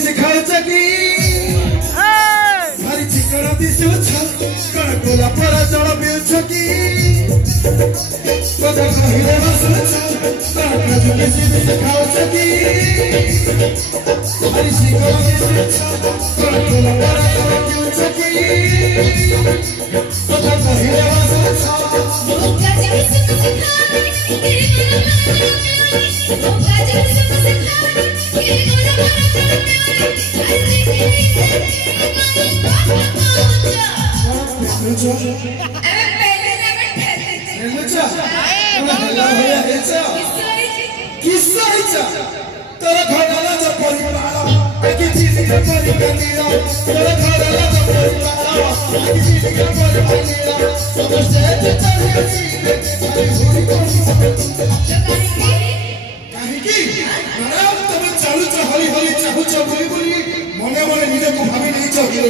सिखाउँछ कि भारी चिकन दिसो छ कणकोला पर जड मिल्छ कि कता कहिले बस्छ कणका जुके सिखाउँछ कि भारी चिकन दिसो छ कणकोला पर जड मिल्छ कि कता कहिले बस्छ मुका जैसे सिखा हली हली चाहूच बोली बोली मने मने निजे को भाभी नहीं चाहिए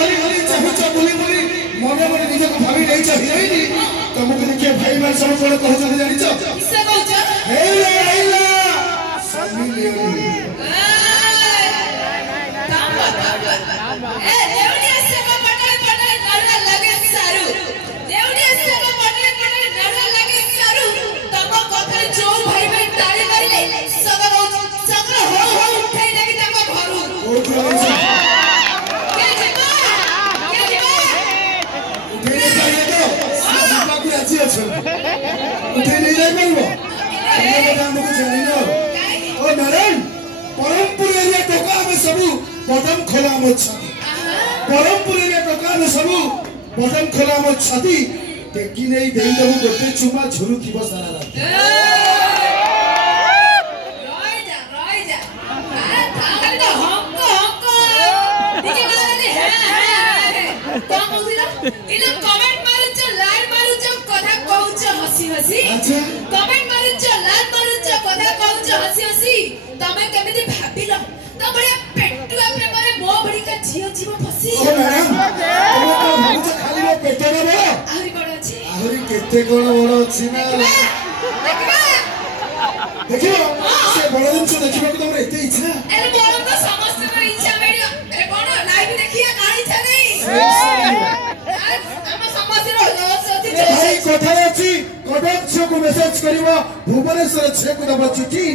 हली हली चाहूच बोली बोली मने मने निजे को भाभी नहीं चाहिए तुमको देखिए भाई मान सब कोन कहछ जानि छ किसे कहछ हेला हेला ए देवडिया से पटले पटले नरवा लगे सारू देवडिया से पटले पटले नरवा लगे सारू तब कथले जो भाई भाई ताली मारिले सगर हो उठाई देबी तब घरु के जेबा उठे जाइए तो बाकी अच्छी अच्छी उठे नहीं जाए बोलबो ये बता हमको जानि न ओ नारायण परमपुर एरिया टोका में सबु बटन खोला म छथि परमपुर एरिया टोका में सबु बटन खोला म छथि टेकी नहीं देई देबु गोटे चुमा झुरु थिबो सारा रात इना कमेंट मारुच लाइक मारुच कथा कहउच हसी हसी अच्छा कमेंट मारुच लाइक मारुच कथा कहउच हसी हसी तमे केमिति भाबिलो त बडे पेटुआ प्रेमरे मो बडी का झियो जीव फसी ओ मैडम तमे तो भाबुच खाली मो पेटे रे आहुरी बड अछि आहुरी केते कोन बड अछि ना देखियो से बड दिन से देखिबा को तमरे एते इच्छा अरे बड तो समस्त को इच्छा मेडियो ए कोन लाइव देखिया का इच्छा नहीं भाई कथा अछि कदक्ष को मेसेज करिवो भुवनेश्वर छे को दब चिठी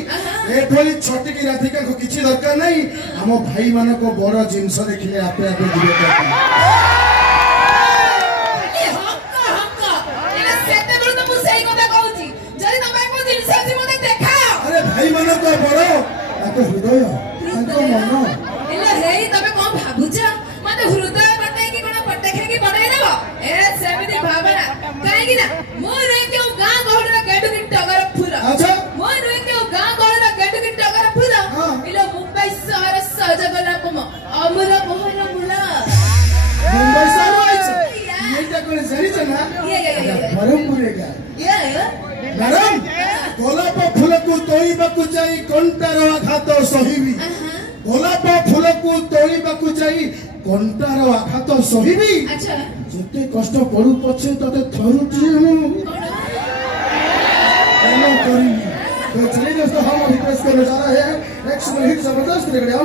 ए भली छोटी की राधिका को किछि दरकार नहीं हम भाई मान को बड़ जिंस देखिले आपे आपे दिबे ए हक्का हक्का एला सेते बड़ तो मु सही कथा कहउची जदी तमे को जिंस अछि मते देखा अरे भाई मान को बड़ ताको हृदय ताको मन एला हेई तमे कोन भाबुछ मते हृदय बटे की कोन पटेखे की बनाई देबो ए सेमिति भावना काहे की ना मोर रे केउ गां गहडा गेडु की टगर फुल अच्छा मोर रे केउ गां गहडा गेडु की टगर फुल इलो मुंबई शहर सहजगला पम अमर मोहन मुला मुंबई शहर आइछ येटा कोन जानि छ ना परमपुर का ये मैडम गोलाप फूल को तोइबा को जाई कंटार आघात सहिबी गोलाप फूल को तोइबा को जाई कंटार आघात सहिबी अच्छा जते कष्ट पड़ू पछे तते थरुटी हम केनो करी तो चलिए दोस्तों हम रिक्वेस्ट करने जा रहे हैं नेक्स्ट हिट जबरदस्त रेडियो